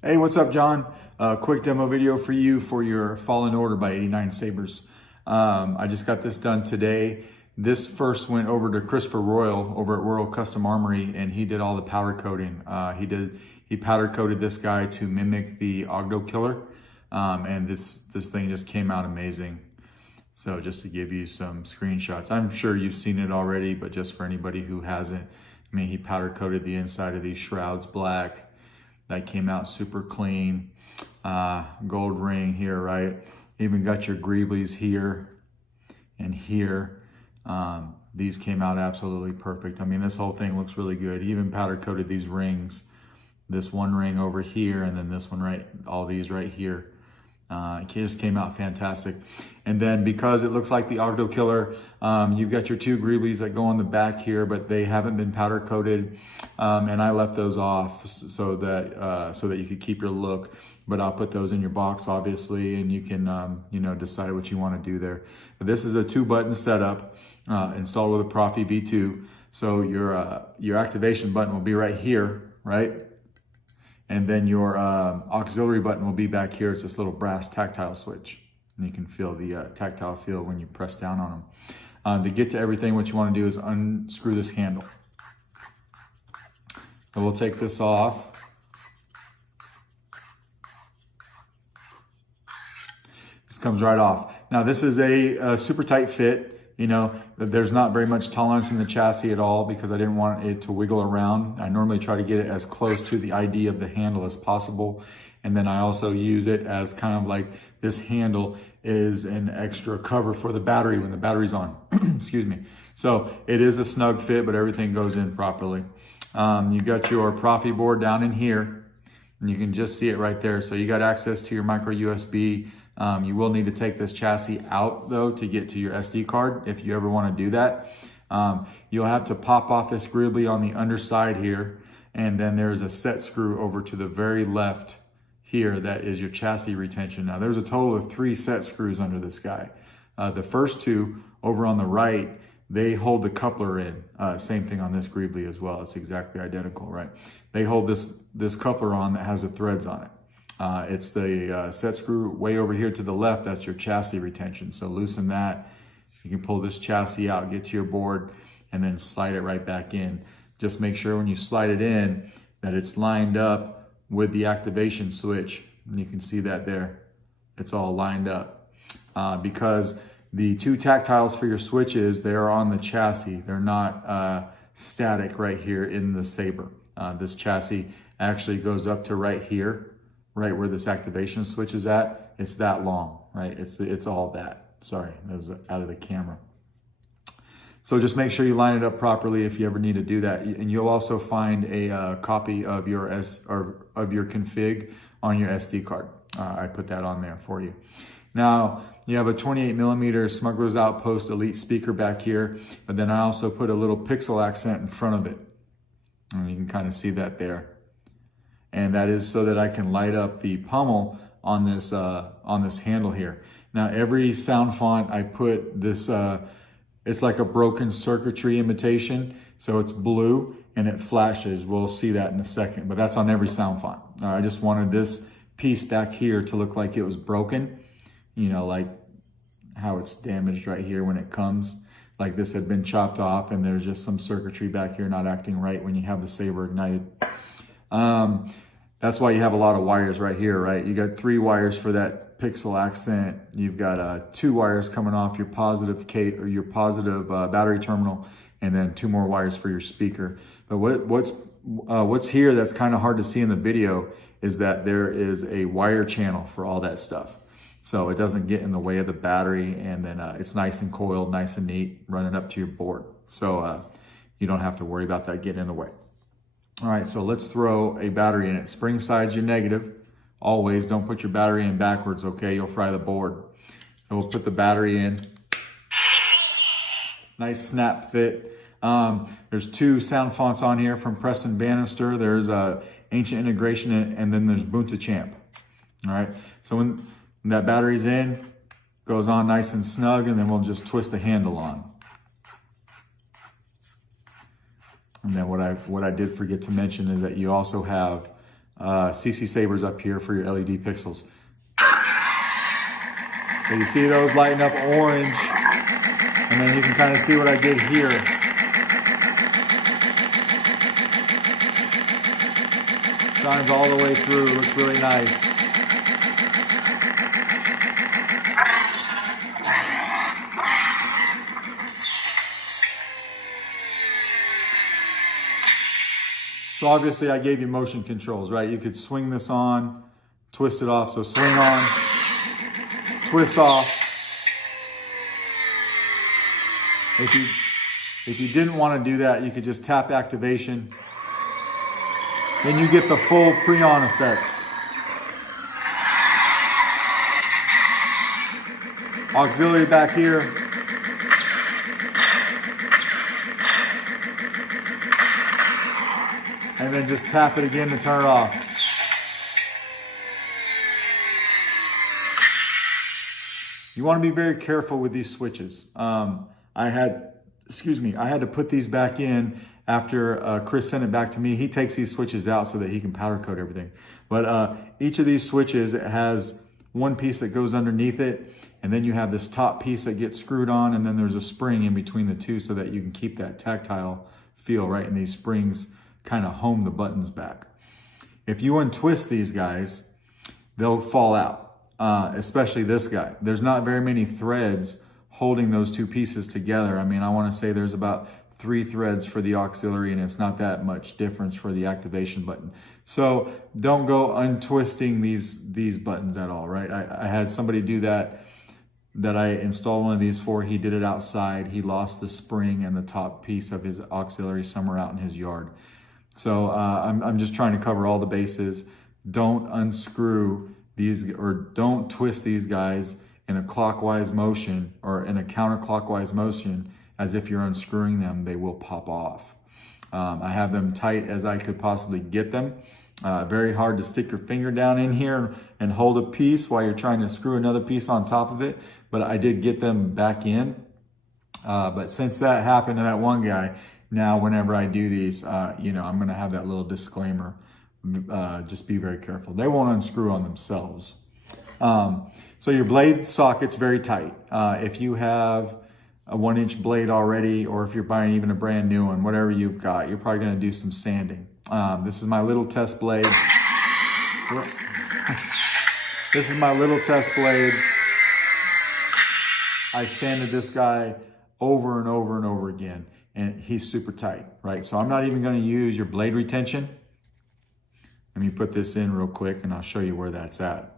Hey, what's up, John? Quick demo video for you for your Fallen Order by 89 Sabers. I just got this done today. This first went over to Christopher Royal over at Royal Custom Armory, and he did all the powder coating. He powder coated this guy to mimic the Oggdo killer, and this thing just came out amazing. So just to give you some screenshots, I'm sure you've seen it already, but just for anybody who hasn't, I mean, he powder coated the inside of these shrouds black. That came out super clean. Gold ring here, right? Even got your greeblies here and here. These came out absolutely perfect. I mean, this whole thing looks really good. He even powder coated these rings. This one ring over here, and then this one right, all these right here. It just came out fantastic. And then because it looks like the Oggdo killer, you've got your two greeblies that go on the back here, but they haven't been powder coated. And I left those off so that you could keep your look, but I'll put those in your box obviously, and you can, decide what you want to do there. But this is a 2-button setup, installed with a Proffie V2. So your activation button will be right here, right? And then your auxiliary button will be back here. It's this little brass tactile switch. And you can feel the tactile feel when you press down on them. To get to everything, what you want to do is unscrew this handle. So we'll take this off. This comes right off. Now this is a super tight fit. You know, there's not very much tolerance in the chassis at all because I didn't want it to wiggle around. I normally try to get it as close to the ID of the handle as possible. And then I also use it as kind of like this handle is an extra cover for the battery when the battery's on. Excuse me. So it is a snug fit, but everything goes in properly. You got your Proffie board down in here, and you can just see it right there. So you got access to your micro USB. You will need to take this chassis out though to get to your SD card if you ever want to do that. You'll have to pop off this greebly on the underside here, and then there's a set screw over to the very left here that is your chassis retention. Now there's a total of 3 set screws under this guy. The first 2 over on the right, they hold the coupler in. Same thing on this greebly as well. It's exactly identical, right? They hold this coupler on that has the threads on it. It's the set screw way over here to the left. That's your chassis retention. So loosen that. You can pull this chassis out, get to your board, and then slide it right back in. Just make sure when you slide it in that it's lined up with the activation switch. And you can see that there. It's all lined up. Because the 2 tactiles for your switches, they're on the chassis. They're not static right here in the Saber. This chassis actually goes up to right here. Right where this activation switch is at, it's that long, right? It's all that. Sorry, that was out of the camera. So just make sure you line it up properly if you ever need to do that. And you'll also find a copy of your config on your SD card. I put that on there for you. Now you have a 28mm Smuggler's Outpost Elite speaker back here, but then I also put a little pixel accent in front of it, and you can kind of see that there. And that is so that I can light up the pommel on this handle here. Now every sound font I put this, it's like a broken circuitry imitation. So it's blue and it flashes. We'll see that in a second, but that's on every sound font. I just wanted this piece back here to look like it was broken. You know, like how it's damaged right here when it comes. Like this had been chopped off and there's just some circuitry back here not acting right when you have the Saber ignited. That's why you have a lot of wires right here, right? You got 3 wires for that pixel accent. You've got 2 wires coming off your positive battery terminal, and then 2 more wires for your speaker. But what's here that's kind of hard to see in the video is that there is a wire channel for all that stuff. So it doesn't get in the way of the battery, and then it's nice and coiled, nice and neat, running up to your board. So you don't have to worry about that getting in the way. All right, so let's throw a battery in it. Spring side's your negative. Always don't put your battery in backwards, okay? You'll fry the board. So we'll put the battery in. Nice snap fit. There's 2 sound fonts on here from Preston Bannister. There's Ancient Integration, and then there's Bunta Champ. All right, so when that battery's in, goes on nice and snug, and then we'll just twist the handle on. And then what I did forget to mention is that you also have CCSabers up here for your LED pixels. So you see those lighting up orange, and then you can kind of see what I did here. Shines all the way through, looks really nice. So obviously I gave you motion controls, right? You could swing this on, twist it off. So swing on, twist off. If you didn't want to do that, you could just tap activation. Then you get the full pre-on effect. Auxiliary back here. And then just tap it again to turn it off. You want to be very careful with these switches. I had to put these back in after Chris sent it back to me. He takes these switches out so that he can powder coat everything. But each of these switches, it has one piece that goes underneath it, and then you have this top piece that gets screwed on, and then there's a spring in between the two so that you can keep that tactile feel, right? And these springs kind of home the buttons back. If you untwist these guys, they'll fall out, especially this guy. There's not very many threads holding those two pieces together. I mean, I want to say there's about 3 threads for the auxiliary, and it's not that much difference for the activation button. So don't go untwisting these buttons at all, right? I had somebody do that I installed one of these for. He did it outside. He lost the spring and the top piece of his auxiliary somewhere out in his yard. So I'm just trying to cover all the bases. Don't unscrew these, or don't twist these guys in a clockwise motion or in a counterclockwise motion as if you're unscrewing them. They will pop off. I have them tight as I could possibly get them. Very hard to stick your finger down in here and hold a piece while you're trying to screw another piece on top of it. But I did get them back in. But since that happened to that one guy, now whenever I do these, I'm going to have that little disclaimer. Just be very careful. They won't unscrew on themselves. So your blade socket's very tight. If you have a 1-inch blade already, or if you're buying even a brand new one, whatever you've got, you're probably going to do some sanding. This is my little test blade. Whoops. This is my little test blade. I sanded this guy over and over and over again, and he's super tight, right? So I'm not even going to use your blade retention. Let me put this in real quick, and I'll show you where that's at.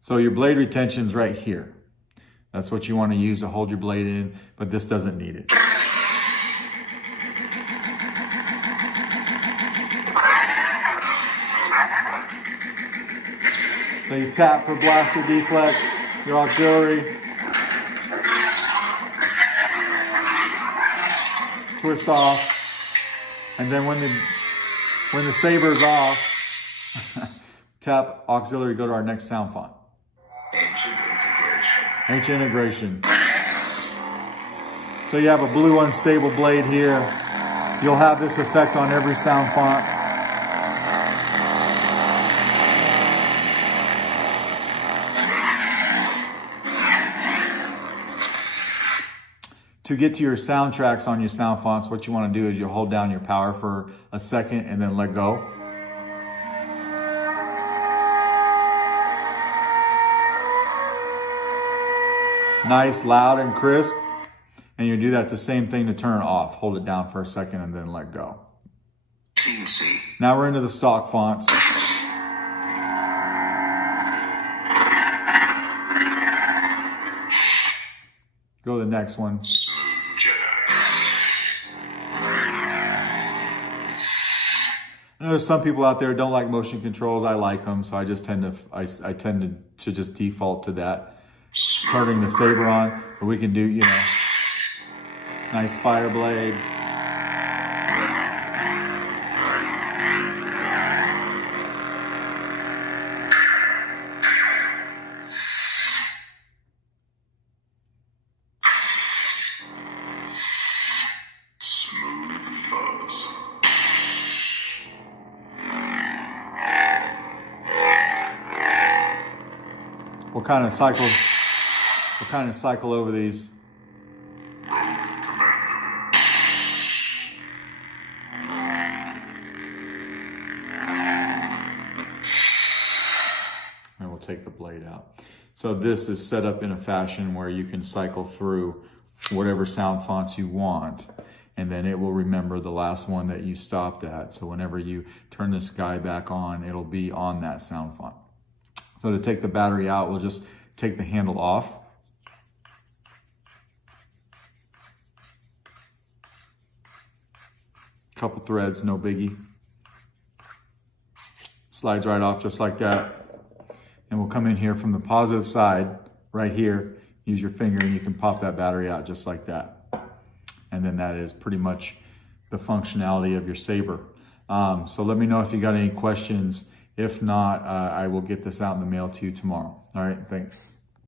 So your blade retention's right here. That's what you want to use to hold your blade in, but this doesn't need it. So you tap for blaster deflect, your auxiliary. Twist off. And then when the saber's off, tap auxiliary, go to our next sound font. Ancient integration. So you have a blue unstable blade here. You'll have this effect on every sound font. To get to your soundtracks on your sound fonts, what you want to do is you hold down your power for a second and then let go. Nice, loud, and crisp. And you do that the same thing to turn it off. Hold it down for a second and then let go. Now we're into the stock fonts. Go to the next one. I know there's some people out there who don't like motion controls. I like them, so I just tend to just default to that. Turning the saber on, but we can do, nice fire blade. we'll kind of cycle over these. And we'll take the blade out. So this is set up in a fashion where you can cycle through whatever sound fonts you want, and then it will remember the last one that you stopped at. So whenever you turn this guy back on, it'll be on that sound font. So to take the battery out, we'll just take the handle off. Couple threads, no biggie. Slides right off just like that. And we'll come in here from the positive side, right here, use your finger and you can pop that battery out just like that. And then that is pretty much the functionality of your Saber. So let me know if you got any questions. If not, I will get this out in the mail to you tomorrow. All right, thanks.